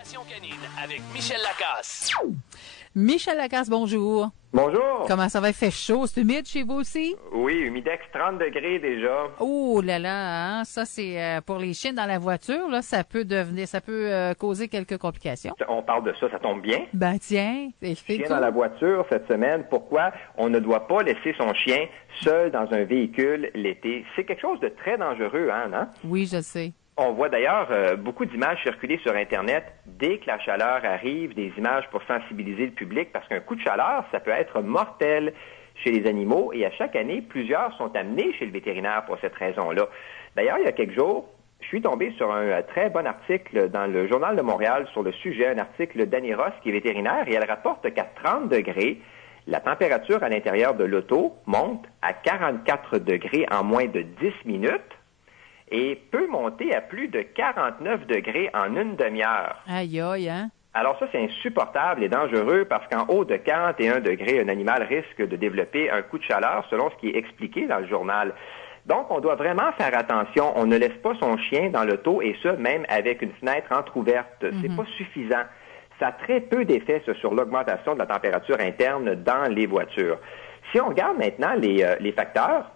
Éducation canine avec Michel Lacasse. Michel Lacasse, bonjour. Bonjour. Comment ça va? Il fait chaud. C'est humide chez vous aussi? Oui, humidex 30 degrés déjà. Oh là là, hein? Ça c'est pour les chiens dans la voiture, là, ça peut causer quelques complications. On parle de ça, ça tombe bien. Ben tiens, c'est Chien cool. dans la voiture cette semaine. Pourquoi on ne doit pas laisser son chien seul dans un véhicule l'été? C'est quelque chose de très dangereux, hein, non? Oui, je sais. On voit d'ailleurs beaucoup d'images circuler sur Internet dès que la chaleur arrive, des images pour sensibiliser le public parce qu'un coup de chaleur, ça peut être mortel chez les animaux et à chaque année, plusieurs sont amenés chez le vétérinaire pour cette raison-là. D'ailleurs, il y a quelques jours, je suis tombé sur un très bon article dans le Journal de Montréal sur le sujet, un article d'Annie Ross qui est vétérinaire et elle rapporte qu'à 30 degrés, la température à l'intérieur de l'auto monte à 44 degrés en moins de 10 minutes. Et peut monter à plus de 49 degrés en une demi-heure. Aïe aïe, hein? Alors ça, c'est insupportable et dangereux parce qu'en haut de 41 degrés, un animal risque de développer un coup de chaleur selon ce qui est expliqué dans le journal. Donc, on doit vraiment faire attention. On ne laisse pas son chien dans l'auto et ça, même avec une fenêtre entrouverte. C'est pas suffisant. Ça a très peu d'effet sur l'augmentation de la température interne dans les voitures. Si on regarde maintenant les facteurs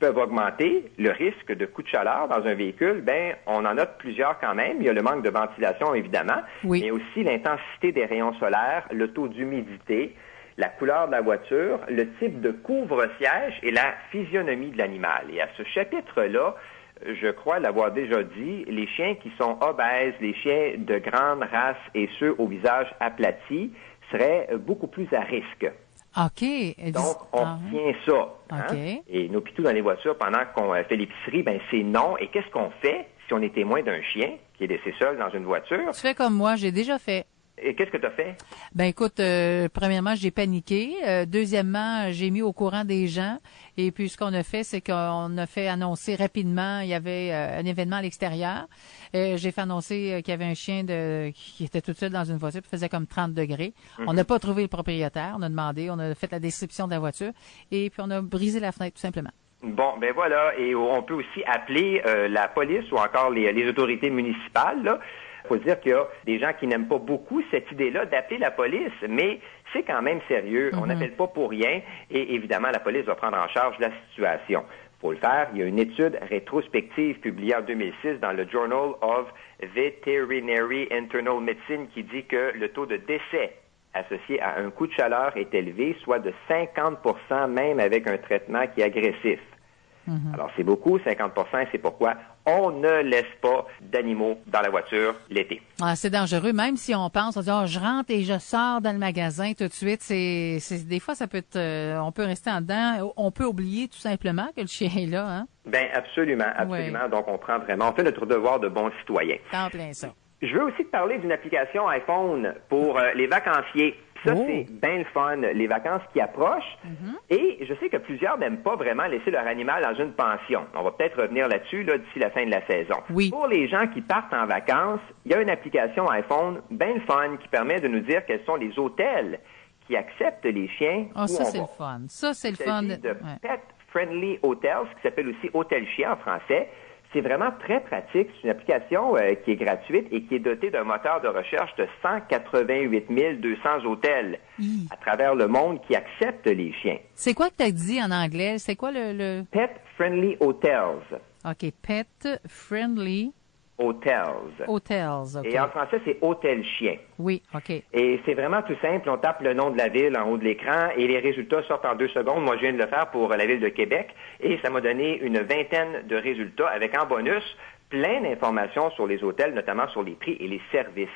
peuvent augmenter le risque de coup de chaleur dans un véhicule, ben on en note plusieurs quand même. Il y a le manque de ventilation, évidemment, mais aussi l'intensité des rayons solaires, le taux d'humidité, la couleur de la voiture, le type de couvre-siège et la physionomie de l'animal. Et à ce chapitre-là, je crois l'avoir déjà dit, les chiens qui sont obèses, les chiens de grande race et ceux au visage aplati seraient beaucoup plus à risque. OK. Donc, on retient ça. Hein? OK. Et nos pitous dans les voitures, pendant qu'on fait l'épicerie, ben c'est non. Et qu'est-ce qu'on fait si on est témoin d'un chien qui est laissé seul dans une voiture? Tu fais comme moi, j'ai déjà fait. Et qu'est-ce que tu as fait? Ben écoute, premièrement, j'ai paniqué. Deuxièmement, j'ai mis au courant des gens. Et puis, ce qu'on a fait, c'est qu'on a fait annoncer rapidement, il y avait un événement à l'extérieur. J'ai fait annoncer qu'il y avait un chien qui était tout seul dans une voiture, qui faisait comme 30 degrés. On n'a pas trouvé le propriétaire. On a demandé, on a fait la description de la voiture. Et puis, on a brisé la fenêtre, tout simplement. Bon, ben voilà. Et on peut aussi appeler la police ou encore les autorités municipales, là. Il faut dire qu'il y a des gens qui n'aiment pas beaucoup cette idée-là d'appeler la police, mais c'est quand même sérieux. On n'appelle pas pour rien et évidemment, la police va prendre en charge la situation. Pour le faire, il y a une étude rétrospective publiée en 2006 dans le Journal of Veterinary Internal Medicine qui dit que le taux de décès associé à un coup de chaleur est élevé, soit de 50% même avec un traitement qui est agressif. Alors, c'est beaucoup, 50%, et c'est pourquoi on ne laisse pas d'animaux dans la voiture l'été. Ah, c'est dangereux, même si on pense, on dit, je rentre et je sors dans le magasin tout de suite. Des fois, ça peut être, on peut rester en dedans, on peut oublier tout simplement que le chien est là, hein? Ben, absolument. Ouais. Donc, on fait notre devoir de bons citoyens. C'est en plein ça. Je veux aussi te parler d'une application iPhone pour les vacanciers. Ça, c'est bien le fun, les vacances qui approchent. Et je sais que plusieurs n'aiment pas vraiment laisser leur animal dans une pension. On va peut-être revenir là-dessus d'ici la fin de la saison. Oui. Pour les gens qui partent en vacances, il y a une application iPhone bien le fun qui permet de nous dire quels sont les hôtels qui acceptent les chiens. Ça, c'est le fun. Ça, c'est le fun. Il s'agit de Pet Friendly Hotels, qui s'appelle aussi Hôtel Chien en français. C'est vraiment très pratique. C'est une application qui est gratuite et qui est dotée d'un moteur de recherche de 188 200 hôtels à travers le monde qui acceptent les chiens. C'est quoi que tu as dit en anglais? C'est quoi le... Pet Friendly Hotels. OK, Pet Friendly Hotels. Hotels, OK. Et en français, c'est Hôtel Chien. Oui, OK. Et c'est vraiment tout simple. On tape le nom de la ville en haut de l'écran et les résultats sortent en 2 secondes. Moi, je viens de le faire pour la ville de Québec et ça m'a donné une vingtaine de résultats avec en bonus plein d'informations sur les hôtels, notamment sur les prix et les services.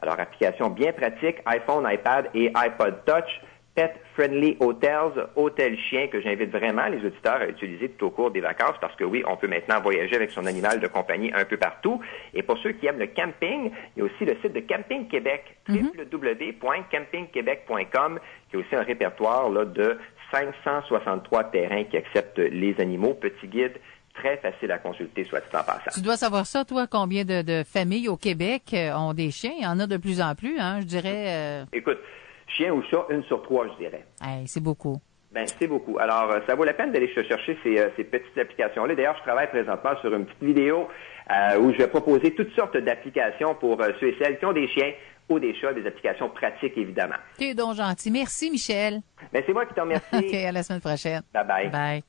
Alors, application bien pratique, iPhone, iPad et iPod Touch. Pet Friendly Hotels, Hôtel Chien, que j'invite vraiment les auditeurs à utiliser tout au cours des vacances parce que oui, on peut maintenant voyager avec son animal de compagnie un peu partout. Et pour ceux qui aiment le camping, il y a aussi le site de Camping Québec, www.campingquebec.com, qui a aussi un répertoire de 563 terrains qui acceptent les animaux. Petit guide très facile à consulter, soit dit en passant. Tu dois savoir ça, toi, combien de familles au Québec ont des chiens? Il y en a de plus en plus, hein, je dirais. Écoute, chien ou chat, 1 sur 3, je dirais. Hey, c'est beaucoup. Ben, c'est beaucoup. Alors, ça vaut la peine d'aller chercher ces petites applications-là. D'ailleurs, je travaille présentement sur une petite vidéo où je vais proposer toutes sortes d'applications pour ceux et celles qui ont des chiens ou des chats, des applications pratiques, évidemment. T'es donc gentil. Merci, Michel. Mais c'est moi qui te remercie. OK, à la semaine prochaine. Bye-bye. Bye.